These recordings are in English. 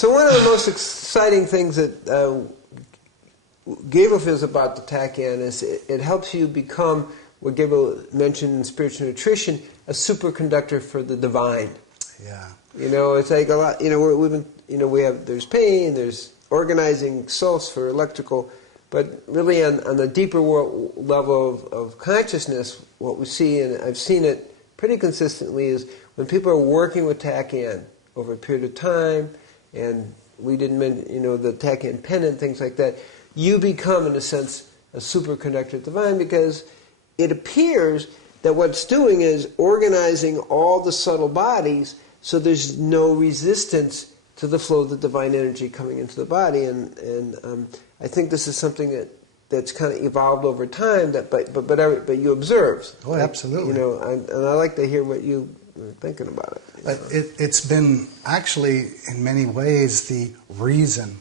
So one of the most exciting things that Gabriel feels about the Tahion is it helps you become, what Gabriel mentioned in spiritual nutrition, a superconductor for the divine. Yeah. It's like a lot. There's pain, there's organizing source for electrical, but really on the deeper level of consciousness, what we see, and I've seen it pretty consistently, is when people are working with Tahion over a period of time, and we didn't mention, the Tahion pendant, things like that, you become, in a sense, a superconductor divine, because it appears that what it's doing is organizing all the subtle bodies so there's no resistance to the flow of the divine energy coming into the body. And I think this is something that's kind of evolved over time, but you observe. Oh, absolutely. And I like to hear what you were thinking about it. But it's been actually, in many ways, the reason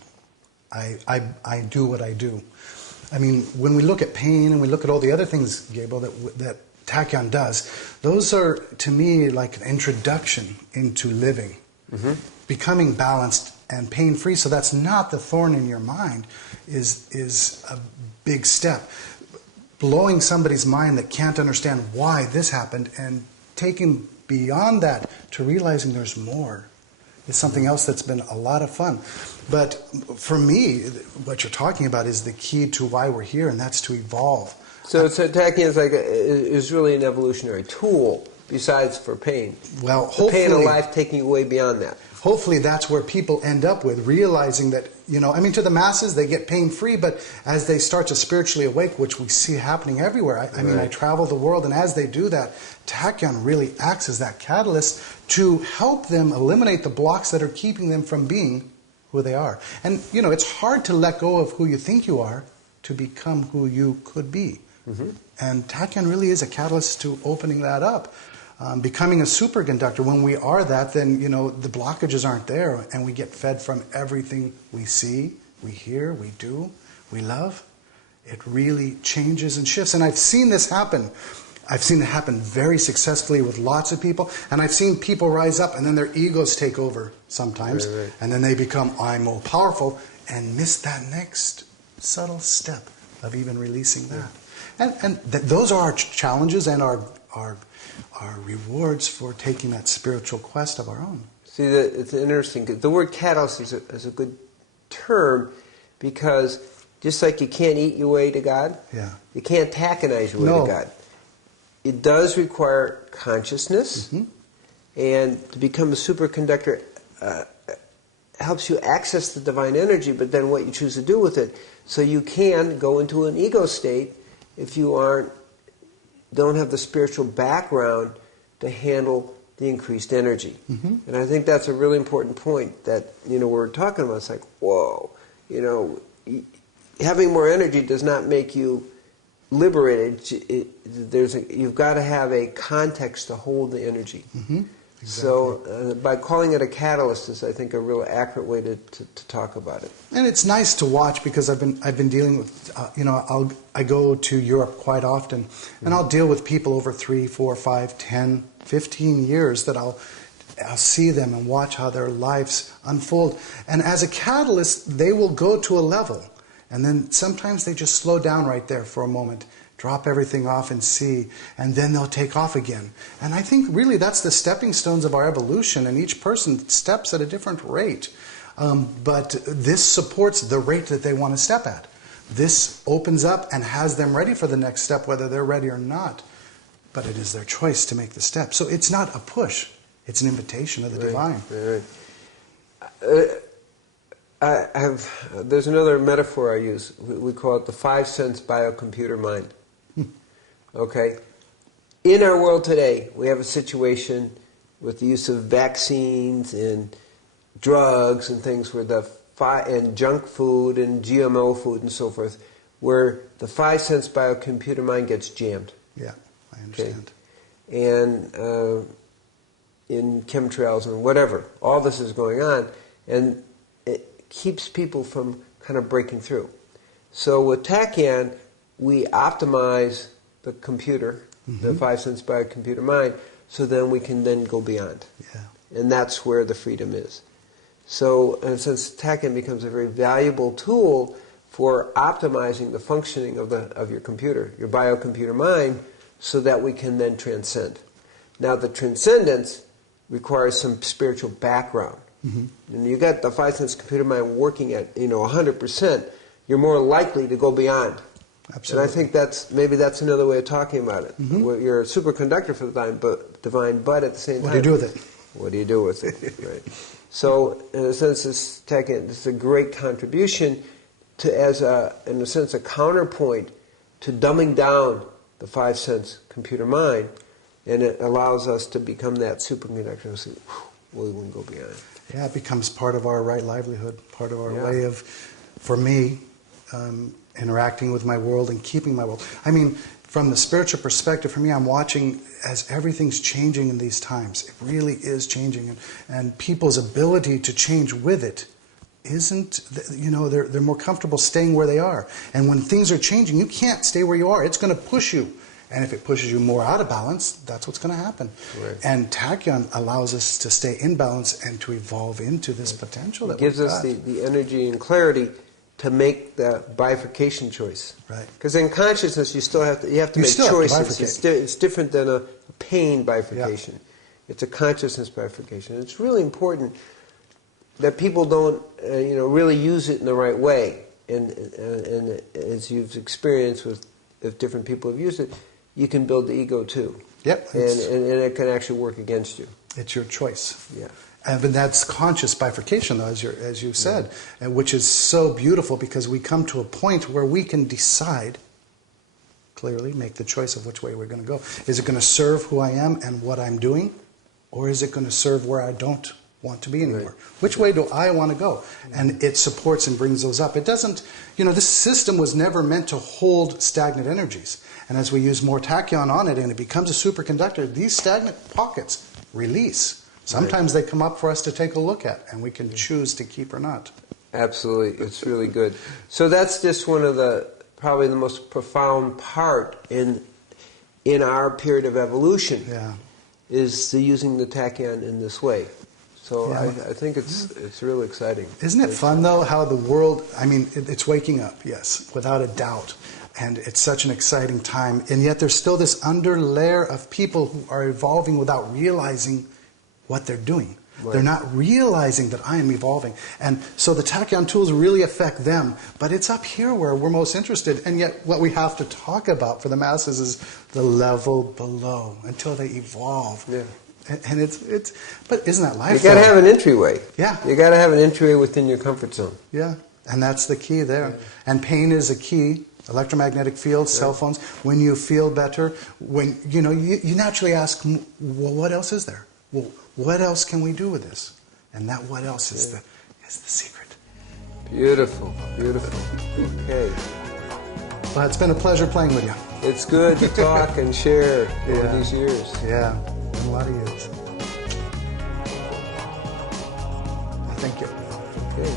I do what I do. I mean, when we look at pain and we look at all the other things, Gabriel, that Tahion does, those are, to me, like an introduction into living, becoming balanced and pain-free. So that's not the thorn in your mind, is a big step. Blowing somebody's mind that can't understand why this happened and taking beyond that to realizing there's more is something else that's been a lot of fun. But for me, what you're talking about is the key to why we're here, and that's to evolve. So Tahion is really an evolutionary tool besides for pain. Well, the hopefully, pain of life taking you way beyond that. Hopefully that's where people end up with, realizing that, to the masses, they get pain-free, but as they start to spiritually awake, which we see happening everywhere, I mean, I travel the world, and as they do that, Tahion really acts as that catalyst to help them eliminate the blocks that are keeping them from being who they are. And, it's hard to let go of who you think you are to become who you could be. And Tahion really is a catalyst to opening that up. Becoming a superconductor, when we are that, then, the blockages aren't there, and we get fed from everything we see, we hear, we do, we love. It really changes and shifts. And I've seen this happen. I've seen it happen very successfully with lots of people, and I've seen people rise up, and then their egos take over sometimes, and then they become, I'm more powerful, and miss that next subtle step of even releasing that. And those are our challenges and our rewards for taking that spiritual quest of our own. See, it's interesting, because the word catalyst is a good term, because just like you can't eat your way to God, you can't tachonize your way to God. It does require consciousness, and to become a superconductor helps you access the divine energy, but then what you choose to do with it. So you can go into an ego state if you don't have the spiritual background to handle the increased energy. And I think that's a really important point that, we're talking about. It's like, whoa, having more energy does not make you liberated. You've got to have a context to hold the energy. Exactly. So by calling it a catalyst is, I think, a real accurate way to talk about it. And it's nice to watch, because I've been dealing with, I go to Europe quite often, and I'll deal with people over 3, 4, 5, 10, 15 years that I'll see them and watch how their lives unfold. And as a catalyst, they will go to a level, and then sometimes they just slow down right there for a moment, drop everything off and see, and then they'll take off again. And I think really that's the stepping stones of our evolution, and each person steps at a different rate. But this supports the rate that they want to step at. This opens up and has them ready for the next step, whether they're ready or not. But it is their choice to make the step. So it's not a push. It's an invitation of the divine. There's another metaphor I use. We call it the 5-sense biocomputer mind. Okay? In our world today, we have a situation with the use of vaccines and drugs and things where and junk food and GMO food and so forth, where the 5-sense biocomputer mind gets jammed. Yeah, I understand. Okay? And in chemtrails and whatever, all this is going on, and it keeps people from kind of breaking through. So with Tahion, we optimize the computer, the 5-sense biocomputer mind, so then we can then go beyond. And that's where the freedom is. So, in a sense, Tahion becomes a very valuable tool for optimizing the functioning of your computer, your biocomputer mind, so that we can then transcend. Now, the transcendence requires some spiritual background. Mm-hmm. And you got the 5 sense computer mind working at 100%, you're more likely to go beyond. Absolutely. And I think maybe that's another way of talking about it. Mm-hmm. Where you're a superconductor for the divine, but at the same time, what do you do with it? What do you do with it? Right. So, in a sense, this is a great contribution to, in a sense, a counterpoint to dumbing down the 5 sense computer mind, and it allows us to become that superconductor and say, we can go beyond. Yeah, it becomes part of our right livelihood, part of our way of, for me, interacting with my world and keeping my world. I mean, from the spiritual perspective, for me, I'm watching as everything's changing in these times. It really is changing, and people's ability to change with it isn't, they're more comfortable staying where they are. And when things are changing, you can't stay where you are. It's going to push you. And if it pushes you more out of balance, that's what's going to happen. Right. And Tahion allows us to stay in balance and to evolve into this potential that gives us the energy and clarity to make the bifurcation choice. Right. Because in consciousness, you have to make choices. It's different than a pain bifurcation. Yeah. It's a consciousness bifurcation. It's really important that people don't, really use it in the right way. And as you've experienced if different people have used it, you can build the ego too. Yep. And it can actually work against you. It's your choice. Yeah. And that's conscious bifurcation, though, as you said, and which is so beautiful because we come to a point where we can decide clearly, make the choice of which way we're going to go. Is it going to serve who I am and what I'm doing, or is it going to serve where I don't want to be anymore? Right. Which way do I want to go? And it supports and brings those up. It doesn't, this system was never meant to hold stagnant energies. And as we use more Tahion on it and it becomes a superconductor, these stagnant pockets release. Sometimes they come up for us to take a look at, and we can choose to keep or not. Absolutely. It's really good. So that's just one of probably the most profound part in our period of evolution, is using the Tahion in this way. So I think it's really exciting. Isn't it fun, though, how the world, it's waking up, yes, without a doubt. And it's such an exciting time. And yet there's still this underlayer of people who are evolving without realizing what they're doing. Right. They're not realizing that I am evolving. And so the Tahion tools really affect them. But it's up here where we're most interested. And yet what we have to talk about for the masses is the level below until they evolve. Yeah. And but isn't that life? You got to have an entryway. Yeah. You got to have an entryway within your comfort zone. Yeah. And that's the key there. Yeah. And pain is a key. Electromagnetic fields, cell phones. When you feel better, when you naturally ask, well, what else is there? Well, what else can we do with this? And that what else is the secret. Beautiful, beautiful. Okay. Well, it's been a pleasure playing with you. It's good to talk and share over these years. Yeah, been a lot of years. Thank you. Okay.